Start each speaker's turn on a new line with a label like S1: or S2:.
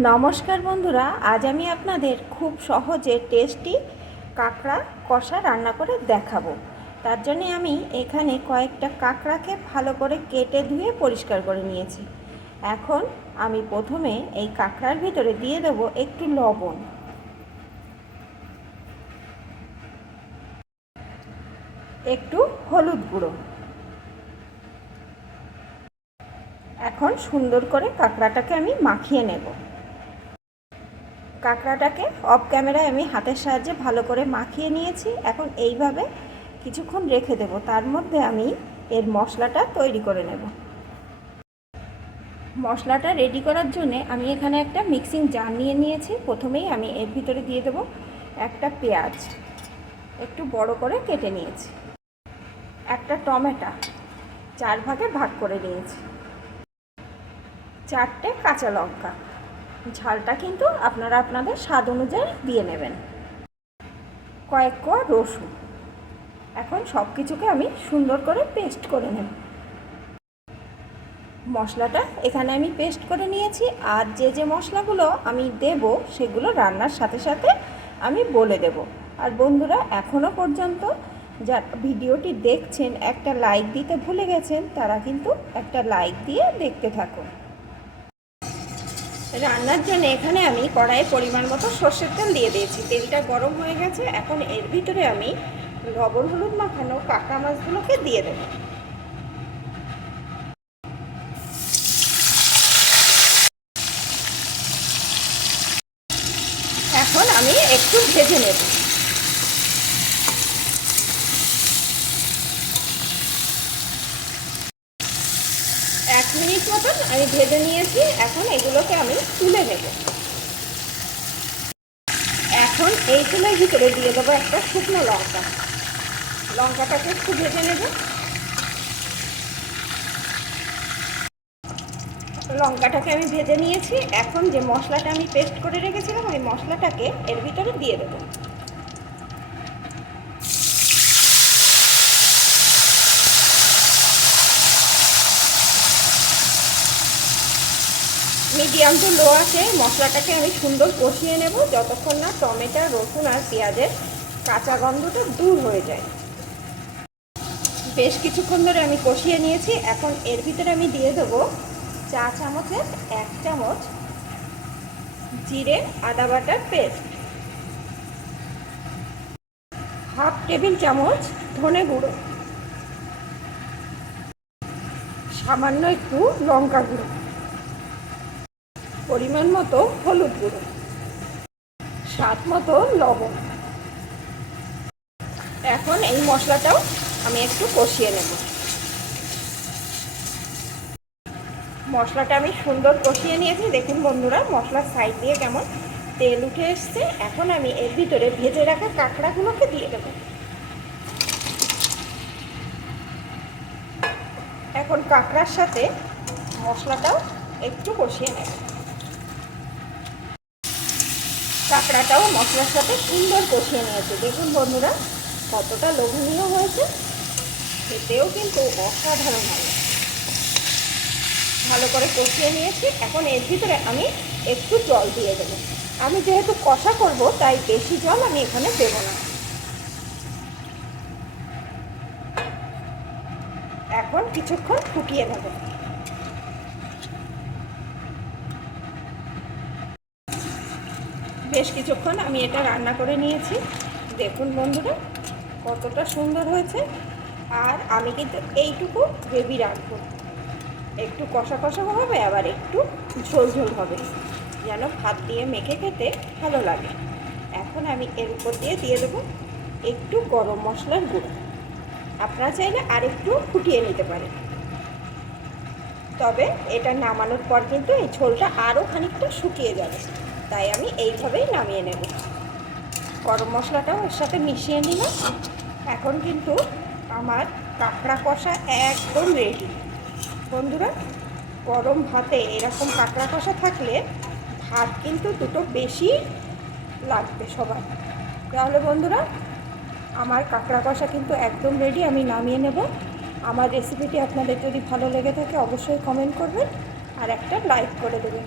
S1: নমস্কার বন্ধুরা, আজ আমি আপনাদের খুব সহজে টেস্টি কাঁকড়া কষা রান্না করে দেখাবো। তার জন্যে আমি এখানে কয়েকটা কাঁকড়াকে ভালো করে কেটে ধুয়ে পরিষ্কার করে নিয়েছি। এখন আমি প্রথমে এই কাঁকড়ার ভিতরে দিয়ে দেব একটু লবণ। একটু হলুদ গুঁড়ো। এখন সুন্দর করে কাঁকড়াটাকে আমি মাখিয়ে নেব। কাঁকড়াটাকে অফ ক্যামেরায় আমি হাতের সাহায্যে ভালো করে মাখিয়ে নিয়েছি। এখন এইভাবে কিছুক্ষণ রেখে দেব। তার মধ্যে আমি এর মশলাটা তৈরি করে নেব। মশলাটা রেডি করার জন্যে আমি এখানে একটা মিক্সিং জার নিয়ে নিয়েছি। প্রথমেই আমি এর ভিতরে দিয়ে দেব একটা পেঁয়াজ। একটু বড় করে কেটে নিয়েছি। একটা টমেটো। চার ভাগে ভাগ করে নিয়েছি। চারটে কাঁচা লঙ্কা। ঝালটা কিন্তু আপনারা আপনাদের স্বাদ অনুযায়ী দিয়ে নেবেন। কয়েক কোয়া রসুন। এখন সব কিছুকে আমি সুন্দর করে পেস্ট করে নেব। মশলাটা এখানে আমি পেস্ট করে নিয়েছি আর যে যে মশলাগুলো আমি দেব সেগুলো রান্নার সাথে সাথে আমি বলে দেব। আর বন্ধুরা এখনও পর্যন্ত যা ভিডিওটি দেখছেন, একটা লাইক দিতে ভুলে গেছেন, তারা কিন্তু একটা লাইক দিয়ে দেখতে থাকুন। রান্নার জন্য এখানে আমি কড়াইয়ে পরিমাণ মতো সর্ষের তেল দিয়ে দিয়েছি। তেলটা গরম হয়ে গেছে, এখন এর ভিতরে আমি লবণ, হলুদ মাখানো কাঁকড়া মাছগুলোকে দিয়ে দেব। এখন আমি একটু ভেজে নেব এক মিনিট মতন আমি ভেজে নিয়েছি, এখন এগুলোকে আমি তুলে নেব। এখন এই তুলের ভিতরে দিয়ে দেবো একটা শুকনো লঙ্কা। লঙ্কাটাকে একটু ভেজে নেব। লঙ্কাটাকে আমি ভেজে নিয়েছি। এখন যে মশলাটা আমি পেস্ট করে রেখেছিলাম, ওই মশলাটাকে এর ভিতরে দিয়ে দেবো। মিডিয়াম টু লো আছে মশলাটাকে আমি সুন্দর কষিয়ে নেব যতক্ষণ না টমেটো, রসুন আর পেঁয়াজের কাঁচা গন্ধটা দূর হয়ে যায়। বেশ কিছুক্ষণ ধরে আমি কষিয়ে নিয়েছি। এখন এর ভিতরে আমি দিয়ে দেবো চা চামচের এক চামচ জিরে, আদা বাটার পেস্ট। হাফ টেবিল চামচ ধনে গুঁড়ো। সামান্য একটু লঙ্কা গুঁড়ো। পরিমাণ মতো হলুদ গুঁড়ো। স্বাদ মতো লবণ। এখন এই মশলাটাও আমি একটু কষিয়ে নেব। মশলাটা আমি সুন্দর কষিয়ে নিয়েছি। দেখুন বন্ধুরা, মশলার সাইড দিয়ে কেমন তেল উঠে এসছে। এখন আমি এর ভিতরে ভেজে রাখা কাঁকড়াগুলোকে দিয়ে দেবো। এখন কাঁকড়ার সাথে মশলাটাও একটু কষিয়ে নেব। কাঁকড়াটাও মশলার সাথে সুন্দর কষিয়ে নিয়েছে। দেখুন বন্ধুরা, কতটা লোভনীয় হয়েছে। খেতেও কিন্তু অসাধারণ হবে ভালো করে কষিয়ে নিয়েছি। এখন এর ভিতরে আমি একটু জল দিয়ে দেবো। আমি যেহেতু কষা করব, তাই বেশি জল আমি এখানে দেব না। এখন কিছুক্ষণ ফুটিয়ে নেব। বেশ কিছুক্ষণ আমি এটা রান্না করে নিয়েছি। দেখুন বন্ধুরা, কতটা সুন্দর হয়েছে। আর আমি কিন্তু এইটুকু গ্রেভি রাখব। একটু কষা কষা হবে, আবার একটু ঝোল ঝোল হবে। যেন ভাত দিয়ে মেখে খেতে ভালো লাগে। এখন আমি এর উপর দিয়ে দিয়ে দেবো একটু গরম মশলার গুঁড়ো। আপনারা চাইলে আরেকটু ফুটিয়ে নিতে পারেন। তবে এটা নামানোর পর কিন্তু এই ঝোলটা আরও খানিকটা শুকিয়ে যাবে। তাই আমি এইভাবেই নামিয়ে নেব। গরম মশলাটাও ওর সাথে মিশিয়ে নিলাম। এখন কিন্তু আমার কাঁকড়া কষা একদম রেডি বন্ধুরা, গরম ভাতে এরকম কাঁকড়া কষা থাকলে ভাত কিন্তু দুটো বেশি লাগবে সবার। তাহলে বন্ধুরা, আমার কাঁকড়া কষা কিন্তু একদম রেডি আমি নামিয়ে নেব। আমার রেসিপিটি আপনাদের যদি ভালো লেগে থাকে, অবশ্যই কমেন্ট করবেন আর একটা লাইক করে দেবেন।